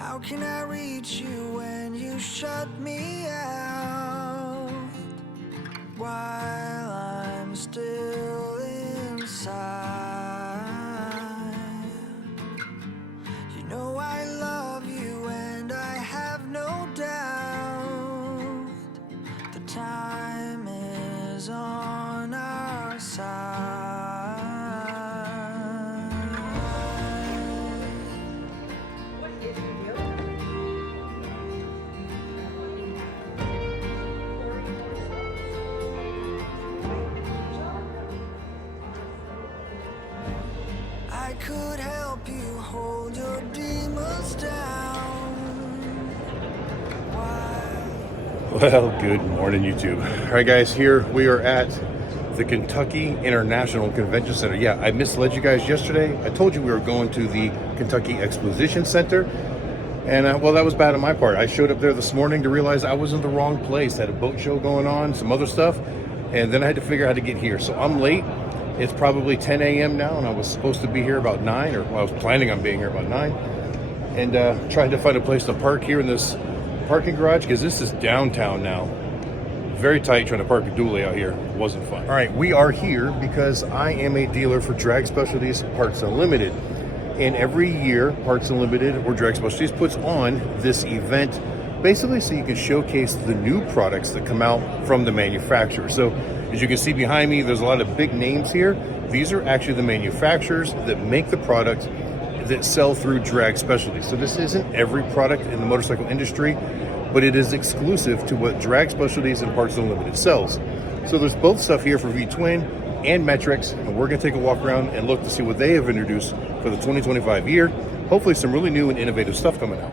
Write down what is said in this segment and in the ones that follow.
How can I reach you when you shut me out? While I'm still inside, you know I love you and I have no doubt. The time is on our side. I could help you hold your demons down. Well, good morning, YouTube. All right, guys, here we are at the Kentucky International Convention Center. Yeah, I misled you guys yesterday. I told you we were going to the Kentucky Exposition Center. And, well, that was bad on my part. I showed up there this morning to realize I was in the wrong place. Had a boat show going on, some other stuff. And then I had to figure out how to get here. So I'm late. It's probably 10 a.m. now, and I was supposed to be here about 9, or well, I was planning on being here about 9. And trying to find a place to park here in this parking garage, because this is downtown now. Very tight trying to park a dually out here. It wasn't fun. All right, we are here because I am a dealer for Drag Specialties Parts Unlimited. And every year, Parts Unlimited or Drag Specialties puts on this event, basically so you can showcase the new products that come out from the manufacturer. So as you can see behind me, there's a lot of big names here. These are actually the manufacturers that make the product that sell through Drag Specialties. So this isn't every product in the motorcycle industry, but it is exclusive to what Drag Specialties and Parts Unlimited sells. So there's both stuff here for V-Twin and Metrics, and we're gonna take a walk around and look to see what they have introduced for the 2025 year. Hopefully some really new and innovative stuff coming out.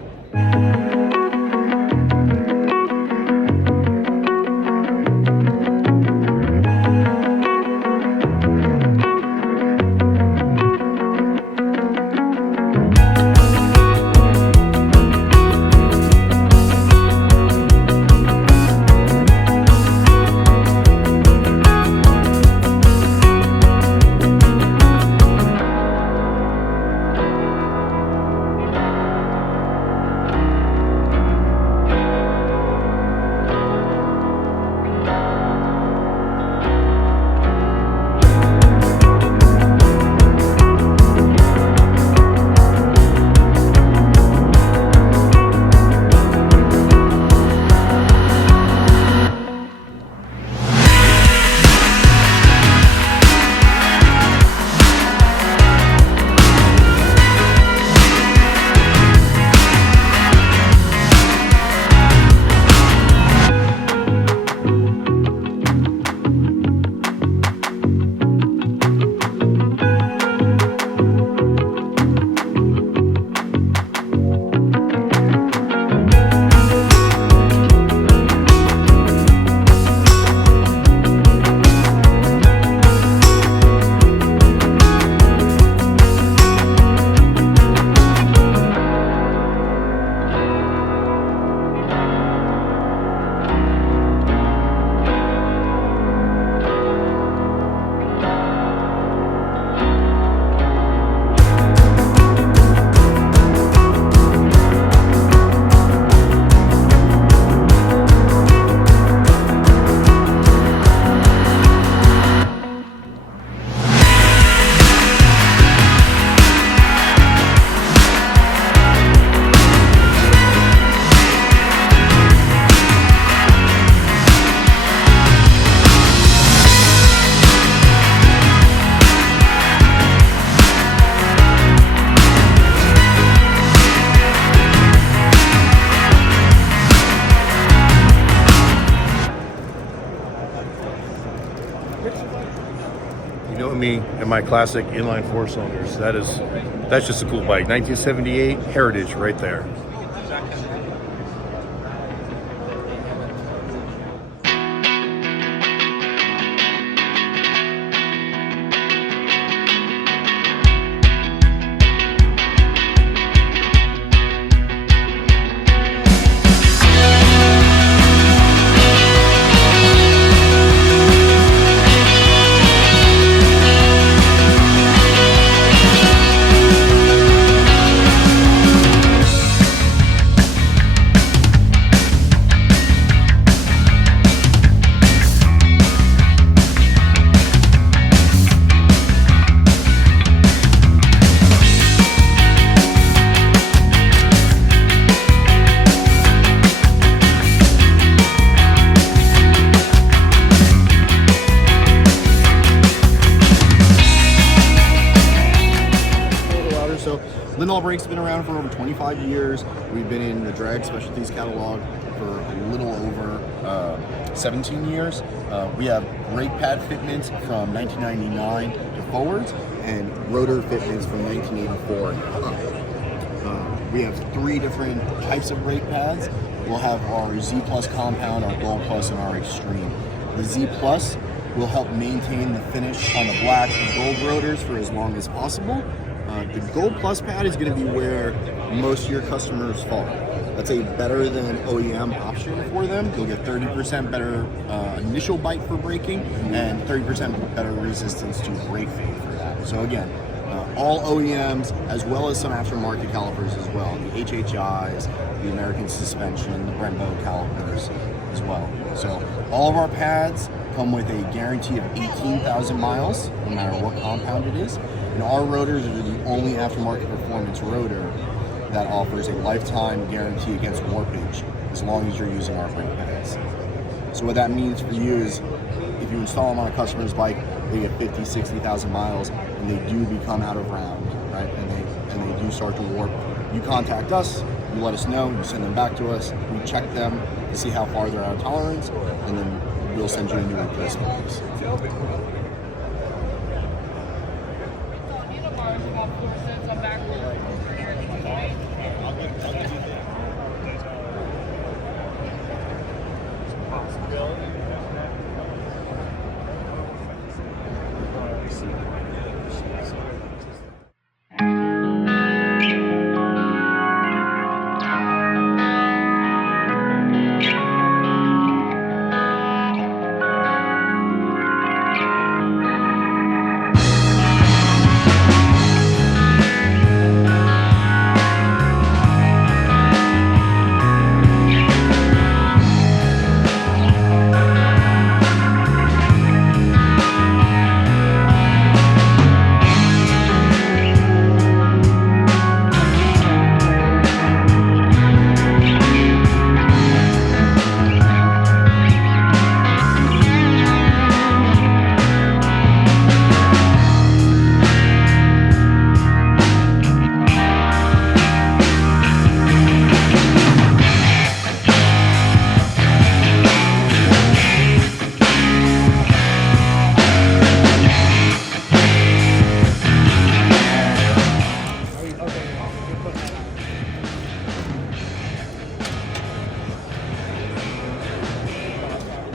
You know me and my classic inline 4-cylinders. That's just a cool bike. 1978 Heritage right there. 25 years. We've been in the drag specialties catalog for a little over 17 years. We have brake pad fitments from 1999 to forwards and rotor fitments from 1984 and up. We have 3 different types of brake pads. We'll have our Z Plus Compound, our Gold Plus, and our Extreme. The Z Plus will help maintain the finish on the black and gold rotors for as long as possible. The Gold Plus pad is going to be where most of your customers fall. That's a better than OEM option for them. You'll get 30% better initial bite for braking and 30% better resistance to brake fade for that. So again, all OEMs as well as some aftermarket calipers as well. The HHIs, the American Suspension, the Brembo calipers as well. So all of our pads come with a guarantee of 18,000 miles, no matter what compound it is. And our rotors are the only aftermarket performance rotor that offers a lifetime guarantee against warpage as long as you're using our brake pads. So what that means for you is if you install them on a customer's bike, they get 50, 60,000 miles and they do become out of round, right? And they do start to warp. You contact us, you let us know, you send them back to us, we check them to see how far they're out of tolerance, and then we'll send you a new replacement piece.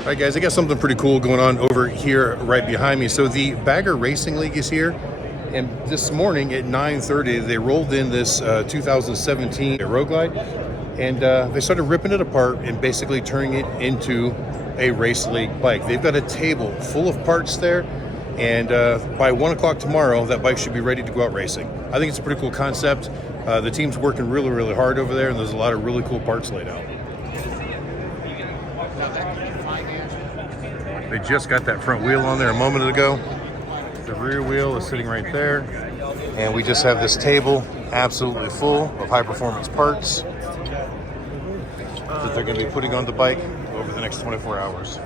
All right, guys, I got something pretty cool going on over here right behind me. So the Bagger Racing League is here, and this morning at 9:30, they rolled in this 2017 Road Glide, and they started ripping it apart and basically turning it into a race league bike. They've got a table full of parts there, and by 1 o'clock tomorrow, that bike should be ready to go out racing. I think it's a pretty cool concept. The team's working really, really hard over there, and there's a lot of really cool parts laid out. They just got that front wheel on there a moment ago. The rear wheel is sitting right there. And we just have this table absolutely full of high performance parts that they're going to be putting on the bike over the next 24 hours.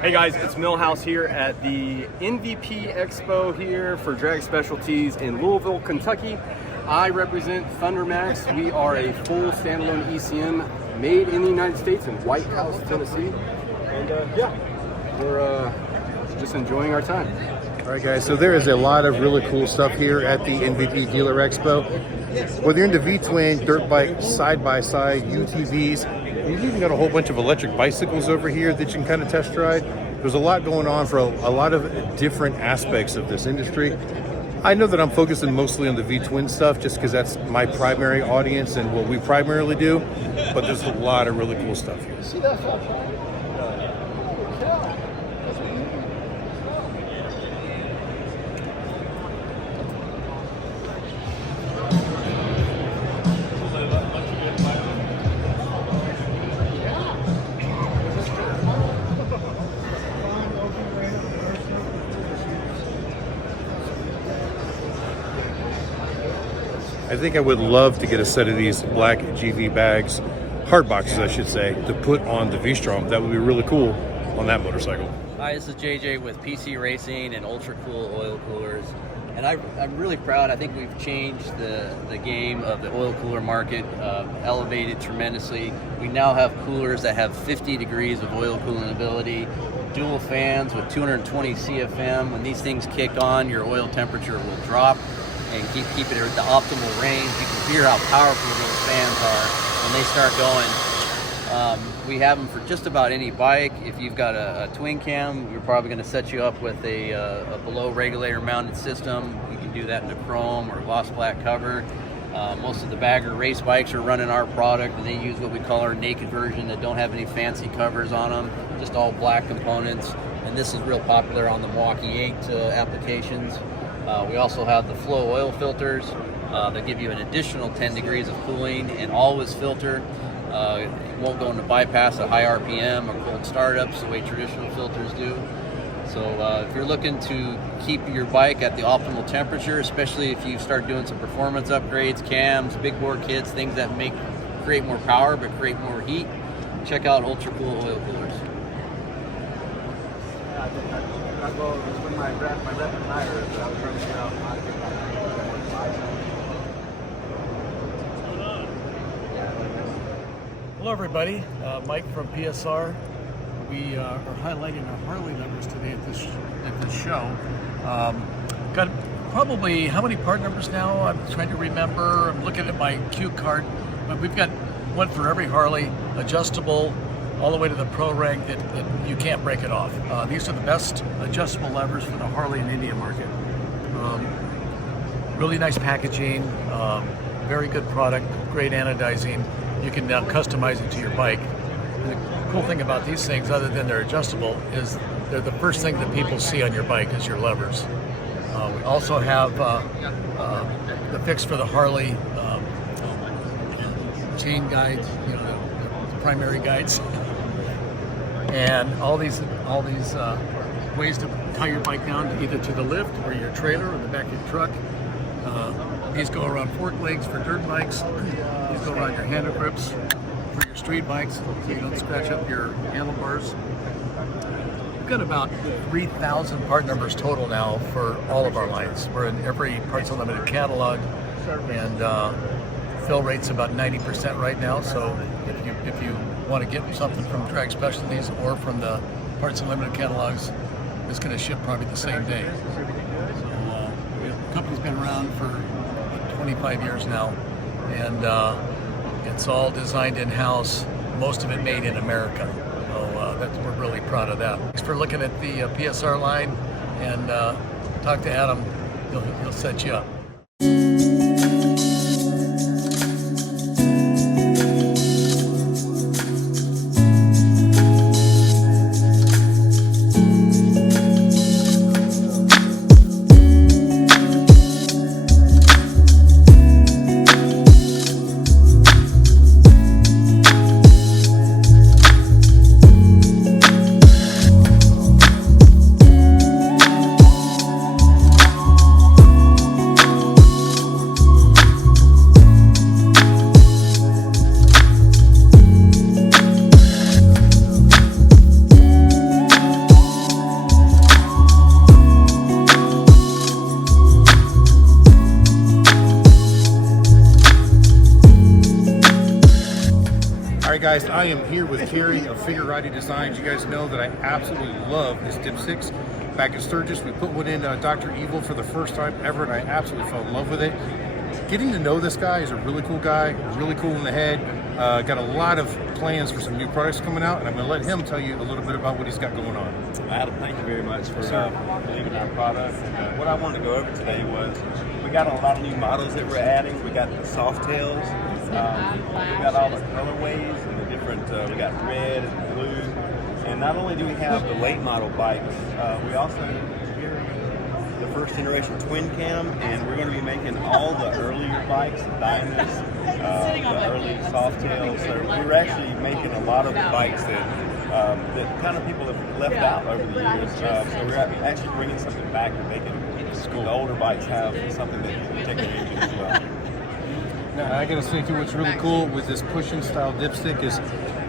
Hey guys, it's Millhouse here at the NVP Expo here for Drag Specialties in Louisville, Kentucky. I represent ThunderMax. We are a full standalone ECM made in the United States in White House, Tennessee. And yeah, we're just enjoying our time. All right, guys, so there is a lot of really cool stuff here at the NVP Dealer Expo. Whether you're into V-twin, dirt bike, side-by-side, UTVs, you've even got a whole bunch of electric bicycles over here that you can kind of test ride. There's a lot going on for a lot of different aspects of this industry. I know that I'm focusing mostly on the V-twin stuff just because that's my primary audience and what we primarily do, but there's a lot of really cool stuff here. I think I would love to get a set of these black GV bags, hard boxes I should say, to put on the V-Strom. That would be really cool on that motorcycle. Hi, this is JJ with PC Racing and UltraCool oil coolers. And I'm really proud. I think we've changed the game of the oil cooler market, elevated tremendously. We now have coolers that have 50 degrees of oil cooling ability, dual fans with 220 CFM. When these things kick on, your oil temperature will drop and keep it at the optimal range. You can hear how powerful those fans are when they start going. We have them for just about any bike. If you've got a twin cam, we're probably going to set you up with a below regulator mounted system. You can do that in a chrome or gloss black cover. Most of the bagger race bikes are running our product, and they use what we call our naked version that don't have any fancy covers on them, just all black components. And this is real popular on the Milwaukee 8 applications. We also have the flow oil filters that give you an additional 10 degrees of cooling and always filter. It won't go into bypass at high RPM or cold startups the way traditional filters do. So if you're looking to keep your bike at the optimal temperature, especially if you start doing some performance upgrades, cams, big bore kits, things that create more power but create more heat, check out UltraCool oil coolers. I go with my rep and tires, but I was trying to get out my Hello everybody, Mike from PSR. We are highlighting our Harley numbers today at this show. Got probably how many part numbers now? I'm trying to remember. I'm looking at my cue card, but we've got one for every Harley, adjustable, all the way to the pro rank that you can't break it off. These are the best adjustable levers for the Harley and India market. Really nice packaging, very good product, great anodizing. You can now customize it to your bike. The cool thing about these things, other than they're adjustable, is they're the first thing that people see on your bike is your levers. We also have the fix for the Harley chain guides, the primary guides, and all these ways to tie your bike down either to the lift or your trailer or the back of your truck. These go around fork legs for dirt bikes. These go around your handle grips for your street bikes, so you don't scratch up your handlebars. We've got about 3,000 part numbers total now for all of our lines. We're in every Parts Unlimited catalog, and fill rate's about 90% right now. So if you want to get something from Drag Specialties or from the Parts Unlimited catalogs, it's going to ship probably the same day. The company's been around for 25 years now, and it's all designed in-house, most of it made in America. So we're really proud of that. Thanks for looking at the PSR line, and talk to Adam. He'll set you up. Guys, I am here with Carrie of Figurati Designs. You guys know that I absolutely love his dipsticks. Back at Sturgis, we put one in Dr. Evil for the first time ever, and I absolutely fell in love with it. Getting to know this guy, is a really cool guy, really cool in the head. Got a lot of plans for some new products coming out, and I'm going to let him tell you a little bit about what he's got going on. Adam, thank you very much for believing in our product. And, what I wanted to go over today was we got a lot of new models that we're adding. We got the soft tails. We got all the colorways and the different, we got red and blue. And not only do we have the late model bikes, we also carry the first generation twin cam, and we're going to be making all the earlier bikes, the Dynas, the early soft tails. So we're actually making a lot of the bikes that kind of people have left out over the years. So we're actually bringing something back that they can, the older bikes have something that you can take advantage of as well. Now, I gotta say too, what's really cool with this pushing style dipstick is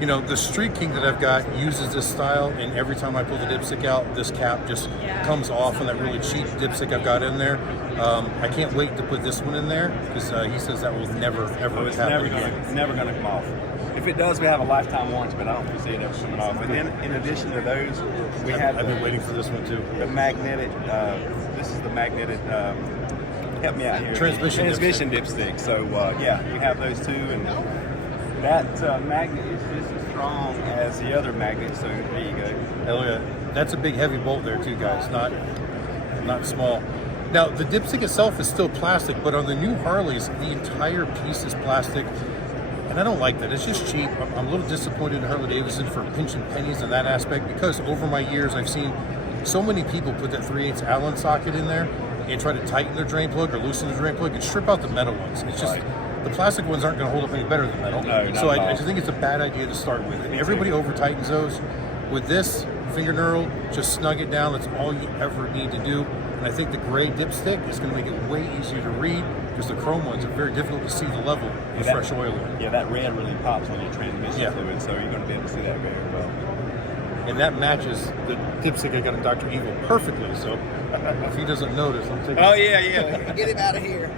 You know, the Street King that I've got uses this style, and every time I pull the dipstick out, this cap just comes off on that really cheap dipstick I've got in there. I can't wait to put this one in there because he says that will never, ever happen again. Never going to come off. If it does, we have a lifetime warranty, but I don't foresee it ever coming off. And then, in addition to those, we have. I've been waiting for this one too. The magnetic. This is the magnetic. Help me out here. Transmission dipstick. So yeah, we have those too, and that magnet is just as strong as the other magnet. So there you go. Hell yeah. That's a big heavy bolt there too, guys. Not small. Now the dipstick itself is still plastic, but on the new Harleys, the entire piece is plastic. And I don't like that. It's just cheap. I'm a little disappointed in Harley Davidson for pinching pennies in that aspect, because over my years I've seen so many people put that 3/8 Allen socket in there and try to tighten their drain plug or loosen the drain plug and strip out the metal ones. It's just the plastic ones aren't going to hold up any better than metal. No, so I just think it's a bad idea to start with. And everybody over tightens those. With this finger knurl, just snug it down. That's all you ever need to do. And I think the gray dipstick is going to make it way easier to read, because the chrome ones are very difficult to see the level of fresh oil in. Yeah, that red really pops on your transmission fluid, so you're going to be able to see that very well. And that matches the dipstick I got in Dr. Evil perfectly, so if he doesn't notice, I'm taking Get him out of here.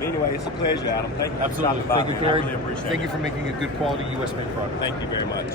Anyway, it's a pleasure, Adam. Thank you. Absolutely. For stopping Thank by. you, I Gary. really appreciate it. Thank you for making a good quality U.S. made product. Thank you very much.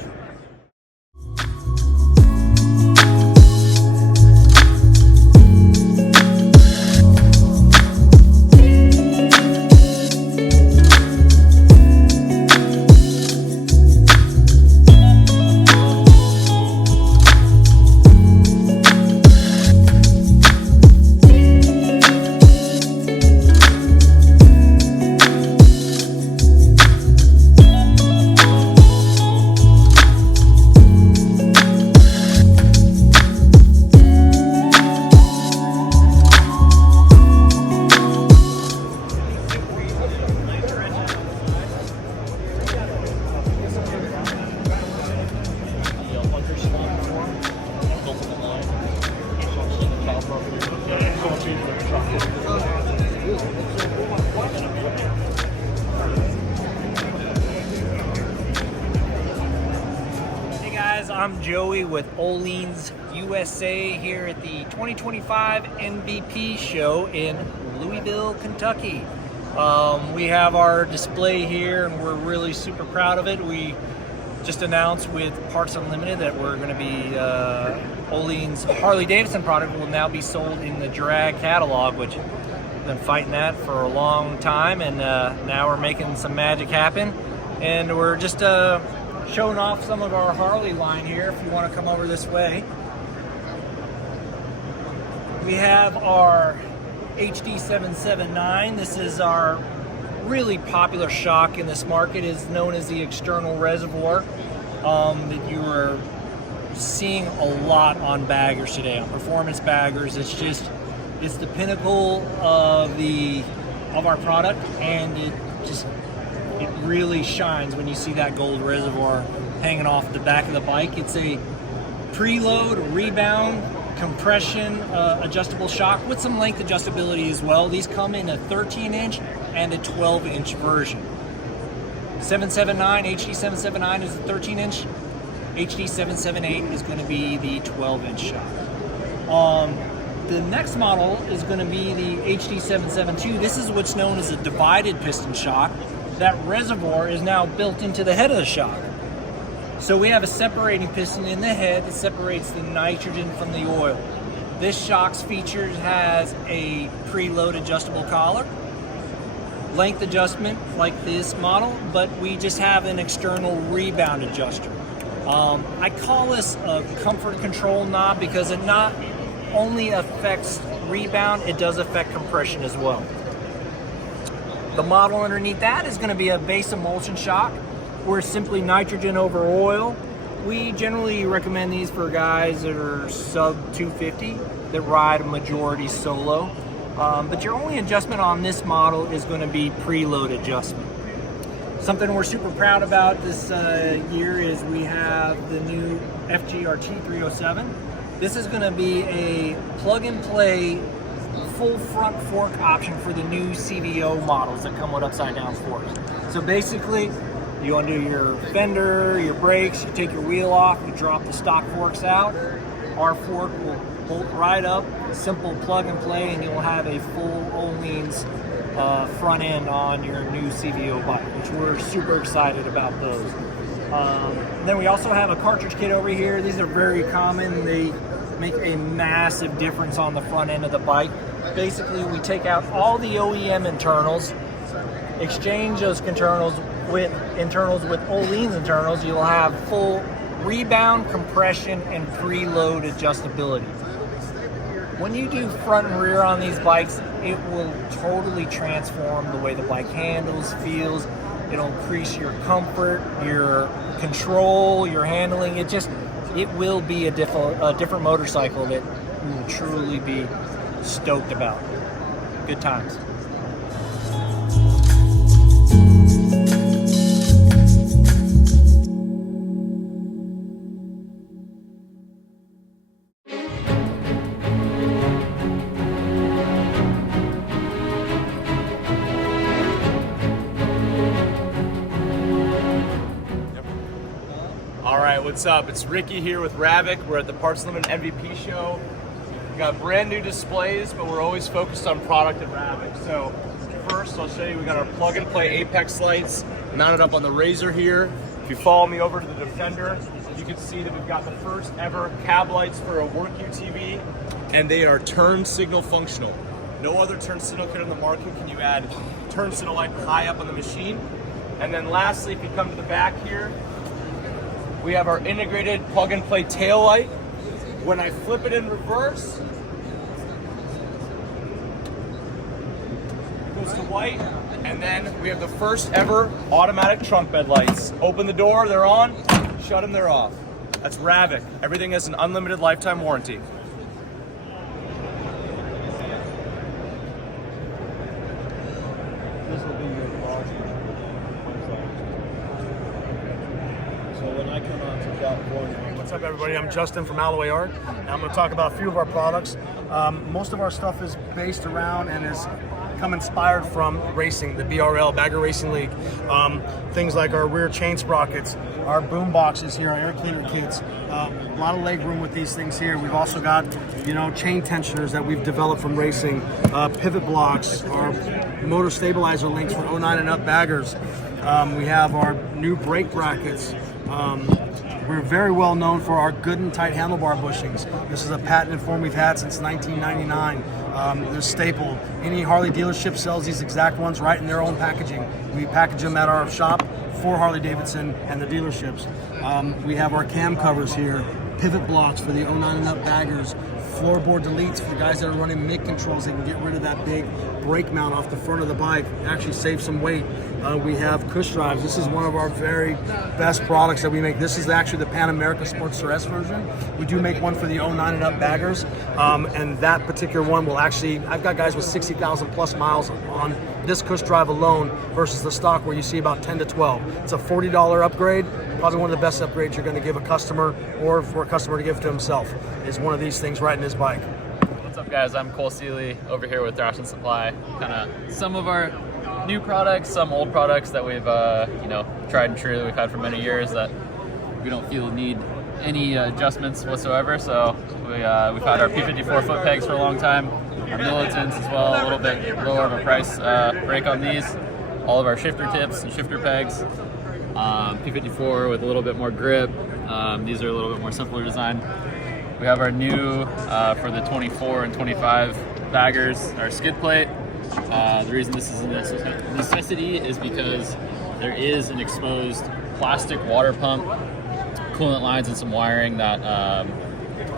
I'm Joey with Öhlins USA here at the 2025 NVP show in Louisville, Kentucky. We have our display here and we're really super proud of it. We just announced with Parts Unlimited that we're going to be Öhlins Harley Davidson product will now be sold in the drag catalog, which we've been fighting that for a long time, and now we're making some magic happen. And we're just showing off some of our Harley line here if you want to come over this way. We have our HD779. This is our really popular shock in this market. Is known as the external reservoir that you are seeing a lot on baggers today, on performance baggers. It's the pinnacle of our product, and it really shines when you see that gold reservoir hanging off the back of the bike. It's a preload, rebound, compression, adjustable shock with some length adjustability as well. These come in a 13-inch and a 12-inch version. 779, HD779 is the 13-inch. HD778 is going to be the 12-inch shock. The next model is going to be the HD772. This is what's known as a divided piston shock. That reservoir is now built into the head of the shock. So we have a separating piston in the head that separates the nitrogen from the oil. This shock's features has a preload adjustable collar, length adjustment like this model, but we just have an external rebound adjuster. I call this a comfort control knob because it not only affects rebound, it does affect compression as well. The model underneath that is going to be a base emulsion shock, or simply nitrogen over oil. We generally recommend these for guys that are sub 250 that ride a majority solo. But your only adjustment on this model is going to be preload adjustment. Something we're super proud about this year is we have the new FGRT 307. This is going to be a plug-and-play full front fork option for the new CVO models that come with upside down forks. So basically, You undo your fender, your brakes, you take your wheel off, you drop the stock forks out. Our fork will bolt right up, simple plug and play, and you'll have a full Öhlins front end on your new CVO bike, which we're super excited about those. Then we also have a cartridge kit over here. These are very common. They make a massive difference on the front end of the bike. Basically, we take out all the OEM internals, exchange those internals with Öhlins internals. You'll have full rebound, compression, and preload adjustability. When you do front and rear on these bikes, it will totally transform the way the bike handles, feels. It'll increase your comfort, your control, your handling. It will be a different motorcycle that you will truly be stoked about. Good times. All right, what's up? It's Ricky here with Ravek. We're at the Parts Limit NVP show. We got brand new displays, but we're always focused on product at Ravek. So first, I'll show you, we got our plug and play Apex lights mounted up on the Razor here. If you follow me over to the Defender, you can see that we've got the first ever cab lights for a work UTV, and they are turn signal functional. No other turn signal kit on the market can you add turn signal light high up on the machine. And then lastly, if you come to the back here, we have our integrated plug and play tail light. When I flip it in reverse, it goes to white. And then we have the first ever automatic trunk bed lights. Open the door, they're on. Shut them, they're off. That's Ravek. Everything has an unlimited lifetime warranty. This will be your boss. So when I come out to California. What's up, everybody? I'm Justin from Alloway Art, and I'm going to talk about a few of our products. Most of our stuff is based around and is inspired from racing, the BRL, Bagger Racing League. Things like our rear chain sprockets, our boom boxes here, our air cleaner kits. A lot of leg room with these things here. We've also got, chain tensioners that we've developed from racing, pivot blocks, our motor stabilizer links for 09 and up baggers. We have our new brake brackets. We're very well known for our good and tight handlebar bushings. This is a patented form we've had since 1999. They're stapled. Any Harley dealership sells these exact ones right in their own packaging. We package them at our shop for Harley Davidson and the dealerships. We have our cam covers here, pivot blocks for the 09 and up baggers, floorboard deletes for the guys that are running mid controls. They can get rid of that big brake mount off the front of the bike, actually save some weight. We have cush drives. This is one of our very best products that we make. This is actually the Pan America Sportster S version. We do make one for the 09 and up baggers, and that particular one will actually, I've got guys with 60,000 plus miles on this cush drive alone versus the stock where you see about 10 to 12. It's a $40 upgrade, probably one of the best upgrades you're going to give a customer, or for a customer to give to himself, is one of these things right in his bike. What's up, guys? I'm Cole Seeley over here with Thrashin Supply. Kind of some of our new products, some old products that we've tried and true that we've had for many years that we don't feel need any adjustments whatsoever. So we've had our P54 foot pegs for a long time, our militants as well, a little bit lower of a price break on these. All of our shifter tips and shifter pegs, P54 with a little bit more grip. These are a little bit more simpler design. We have our new, for the 24 and 25 baggers, our skid plate. The reason this is a necessity is because there is an exposed plastic water pump, coolant lines, and some wiring that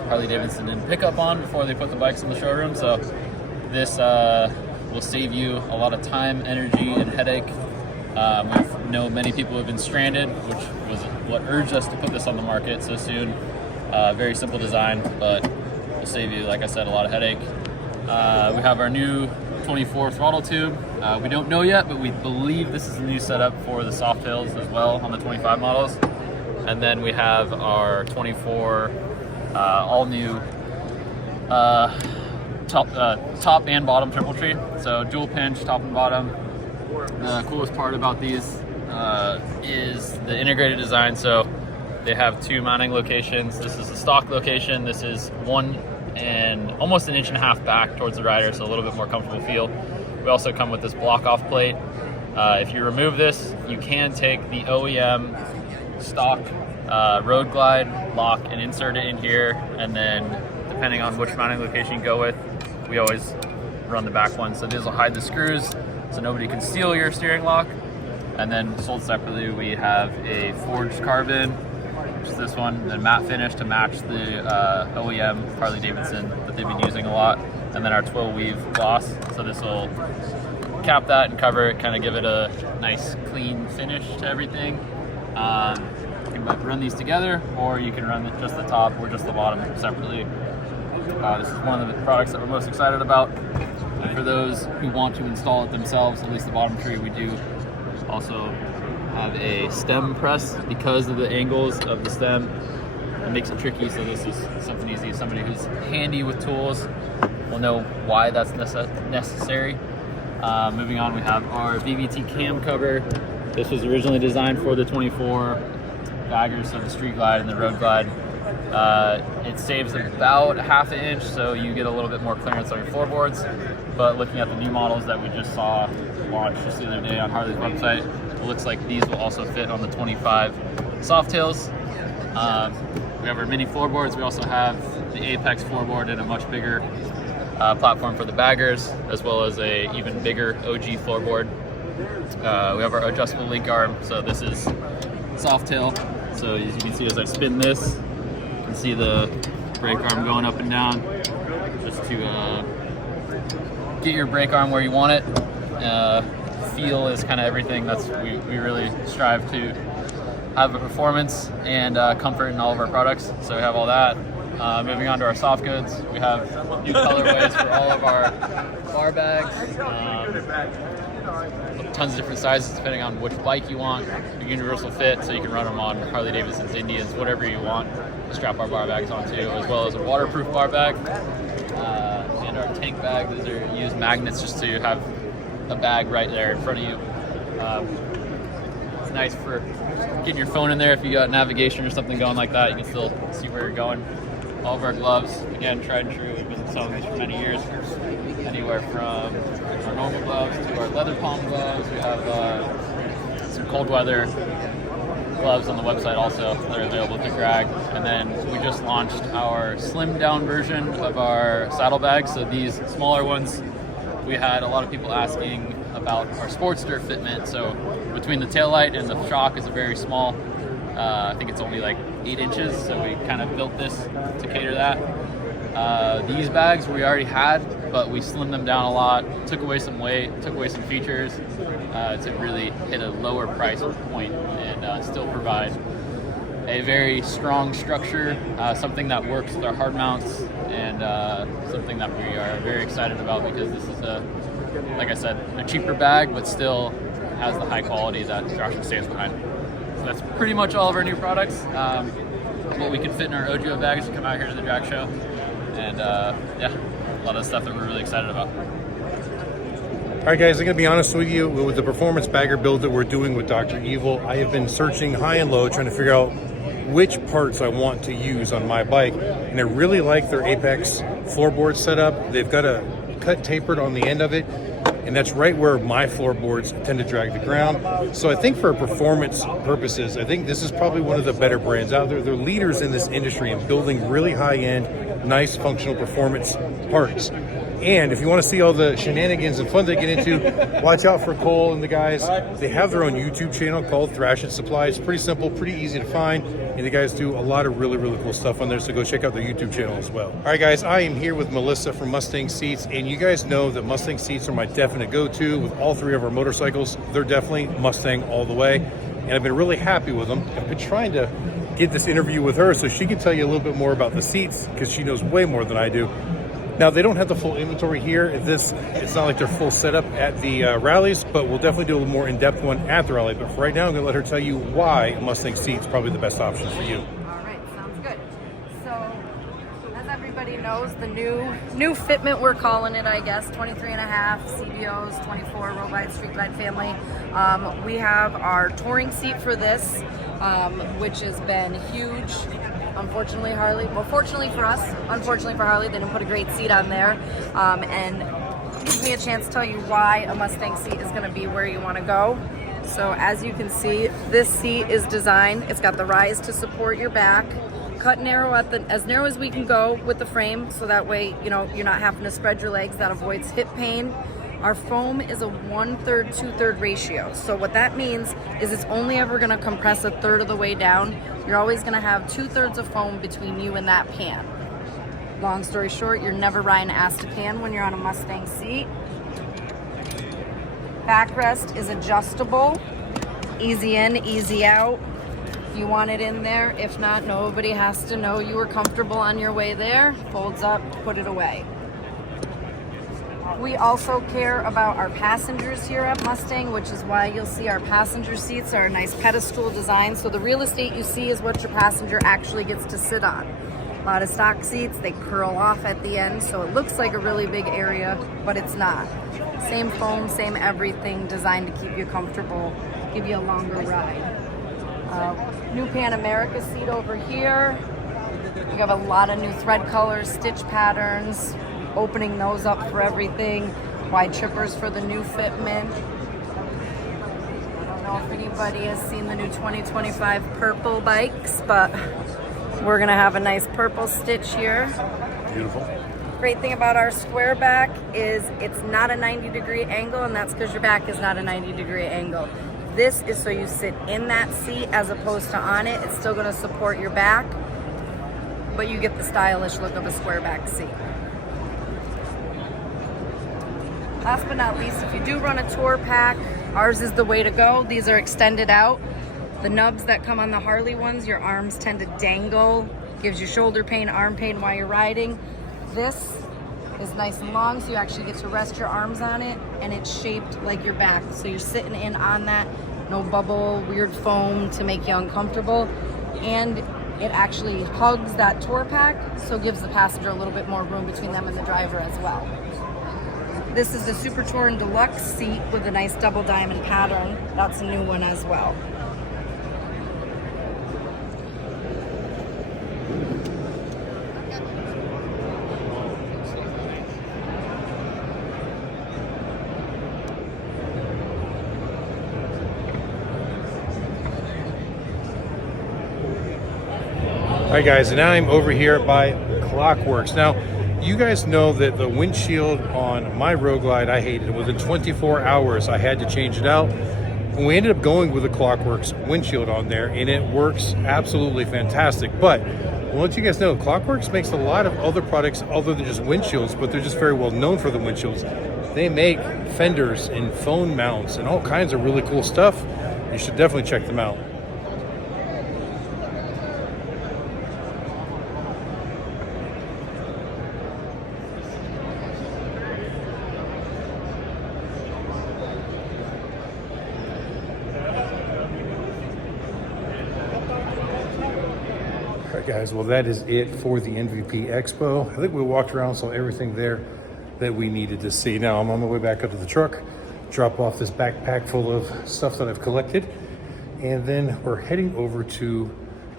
Harley Davidson didn't pick up on before they put the bikes in the showroom. So this will save you a lot of time, energy, and headache. We know many people have been stranded, which was what urged us to put this on the market so soon. Very simple design, but will save you, like I said, a lot of headache. We have our new 24 throttle tube. We don't know yet, but we believe this is a new setup for the soft tails as well on the 25 models. And then we have our 24 all new top and bottom triple tree. So dual pinch, top and bottom. The coolest part about these is the integrated design. So they have 2 mounting locations. This is the stock location. This is 1 and almost 1.5 inches back towards the rider, so a little bit more comfortable feel. We also come with this block off plate. If you remove this, you can take the OEM stock road glide lock and insert it in here, and then depending on which mounting location you go with, we always run the back one. So these will hide the screws so nobody can steal your steering lock. And then sold separately, we have a forged carbon, which is this one, then matte finish to match the OEM Harley Davidson that they've been using a lot, and then our twill weave gloss. So this will cap that and cover it, kind of give it a nice clean finish to everything. You can run these together, or you can run just the top or just the bottom separately. This is one of the products that we're most excited about. And for those who want to install it themselves, at least the bottom tree, we do also have a stem press because of the angles of the stem. It makes it tricky, so this is something easy. Somebody who's handy with tools will know why that's necessary. Moving on, we have our VVT cam cover. This was originally designed for the 24 baggers, so the street glide and the road glide. It saves about 1/2 inch, so you get a little bit more clearance on your floorboards. But looking at the new models that we just saw launched just the other day on Harley's website, it looks like these will also fit on the 25 Softails. We have our mini floorboards. We also have the Apex floorboard and a much bigger platform for the baggers, as well as a even bigger OG floorboard. We have our adjustable link arm. So this is Softail. So as you can see, as I spin this, you can see the brake arm going up and down, just to get your brake arm where you want it. Feel is kind of everything. We really strive to have a performance and comfort in all of our products. So we have all that. Moving on to our soft goods, we have new colorways for all of our bar bags. Tons of different sizes depending on which bike you want. A universal fit, so you can run them on Harley Davidson's, Indians, whatever you want to strap our bar bags onto, as well as a waterproof bar bag and our tank bag. Those are used magnets just to have a bag right there in front of you. It's nice for getting your phone in there if you got navigation or something going like that. You can still see where you're going. All of our gloves, again, tried and true. We've been selling these for many years. Anywhere from our normal gloves to our leather palm gloves. We have some cold weather gloves on the website also that are available to grab. And then we just launched our slimmed down version of our saddlebags. So these smaller ones, we had a lot of people asking about our Sportster fitment. So between the taillight and the shock is a very small, I think it's only like 8 inches. So we kind of built this to cater that. These bags we already had, but we slimmed them down a lot, took away some weight, took away some features to really hit a lower price point and still provide a very strong structure, something that works with our hard mounts, and something that we are very excited about because this is like I said, a cheaper bag, but still has the high quality that Thrashin stands behind. So that's pretty much all of our new products. What we can fit in our OGO bags to come out here to the drag show. And yeah, a lot of stuff that we're really excited about. All right, guys, I'm going to be honest with you. With the performance bagger build that we're doing with Dr. Evil, I have been searching high and low, trying to figure out which parts I want to use on my bike. And I really like their Apex floorboard setup. They've got a cut tapered on the end of it, and that's right where my floorboards tend to drag the ground. So I think for performance purposes, I think this is probably one of the better brands out there. They're leaders in this industry in building really high-end, nice functional performance parts. And if you want to see all the shenanigans and fun they get into, watch out for Cole and the guys. They have their own YouTube channel called Thrashin Supply. It's pretty simple, pretty easy to find, and the guys do a lot of really, really cool stuff on there, so go check out their YouTube channel as well. All right, guys, I am here with Melissa from Mustang Seats, and you guys know that Mustang Seats are my definite go-to with all 3 of our motorcycles. They're definitely Mustang all the way, and I've been really happy with them. I've been trying to get this interview with her so she can tell you a little bit more about the seats, because she knows way more than I do. Now, they don't have the full inventory here. It's not like their full setup at the rallies, but we'll definitely do a little more in-depth one at the rally. But for right now, I'm gonna let her tell you why Mustang Seats probably the best option for you. All right, sounds good. So, as everybody knows, is the new fitment, we're calling it, I guess. 23 and a half CBOs, 24 road glide, street glide family. We have our touring seat for this, which has been huge. Unfortunately, Harley, well, fortunately for us, unfortunately for Harley, they didn't put a great seat on there. And it gives me a chance to tell you why a Mustang seat is going to be where you want to go. So as you can see, this seat is designed, it's got the rise to support your back, cut narrow at as narrow as we can go with the frame, so that way, you know, you're not having to spread your legs. That avoids hip pain. Our foam is a 1/3, 2/3 ratio. So what that means is it's only ever gonna compress a third of the way down. You're always gonna have 2/3 of foam between you and that pan. Long story short, you're never riding ass to pan when you're on a Mustang seat. Backrest is adjustable, easy in, easy out. If you want it in there, if not, nobody has to know you were comfortable on your way there. Folds up, put it away. We also care about our passengers here at Mustang, which is why you'll see our passenger seats are a nice pedestal design. So the real estate you see is what your passenger actually gets to sit on. A lot of stock seats, they curl off at the end, so it looks like a really big area, but it's not. Same foam, same everything, designed to keep you comfortable, give you a longer ride. New Pan America seat over here. We have a lot of new thread colors, stitch patterns, opening those up for everything. Wide trippers for the new fitment. I don't know if anybody has seen the new 2025 purple bikes, but we're gonna have a nice purple stitch here. Beautiful. Great thing about our square back is it's not a 90-degree angle, and that's because your back is not a 90-degree angle. This is so you sit in that seat as opposed to on it. It's still gonna support your back, but you get the stylish look of a square back seat. Last but not least, if you do run a tour pack, ours is the way to go. These are extended out. The nubs that come on the Harley ones, your arms tend to dangle, gives you shoulder pain, arm pain while you're riding. This is nice and long, so you actually get to rest your arms on it, and it's shaped like your back. So you're sitting in on that, no bubble, weird foam to make you uncomfortable. And it actually hugs that tour pack, so it gives the passenger a little bit more room between them and the driver as well. This is the Super Touring Deluxe seat with a nice double diamond pattern. That's a new one as well. All right, guys, and now I'm over here by Klock Werks. Now, you guys know that the windshield on my Road Glide, I hated it. Within 24 hours, I had to change it out. And we ended up going with the Klock Werks windshield on there, and it works absolutely fantastic. But I'll let you guys know, Klock Werks makes a lot of other products other than just windshields, but they're just very well known for the windshields. They make fenders and phone mounts and all kinds of really cool stuff. You should definitely check them out. Guys, well, that is it for the NVP Expo. I think we walked around, saw everything there that we needed to see. Now I'm on my way back up to the truck, drop off this backpack full of stuff that I've collected, and then we're heading over to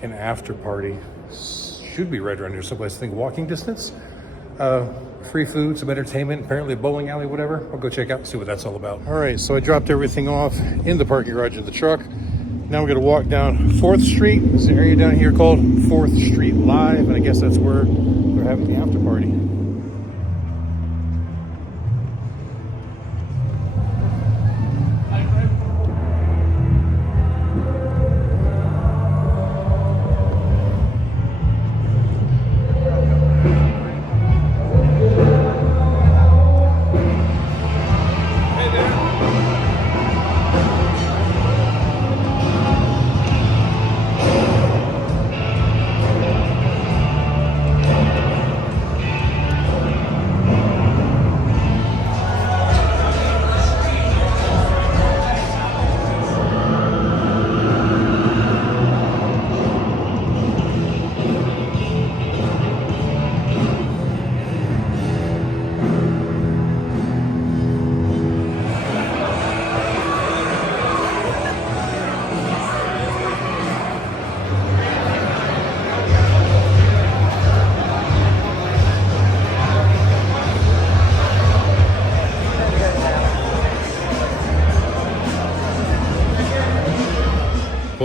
an after party. Should be right around here someplace, I think walking distance. Free food, some entertainment, apparently a bowling alley, whatever. I'll go check out and see what that's all about. All right, so I dropped everything off in the parking garage of the truck. Now we're gonna walk down 4th Street. There's an area down here called 4th Street Live, and I guess that's where they're having the after party.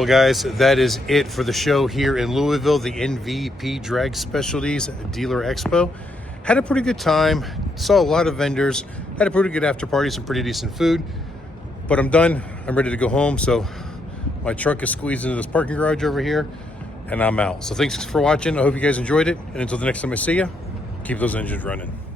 Well, guys, that is it for the show here in Louisville, the NVP Drag Specialties Dealer Expo. Had a pretty good time, saw a lot of vendors, had a pretty good after party, some pretty decent food, but I'm done. I'm ready to go home, so my truck is squeezed into this parking garage over here, and I'm out. So thanks for watching. I hope you guys enjoyed it, and until the next time I see you, keep those engines running.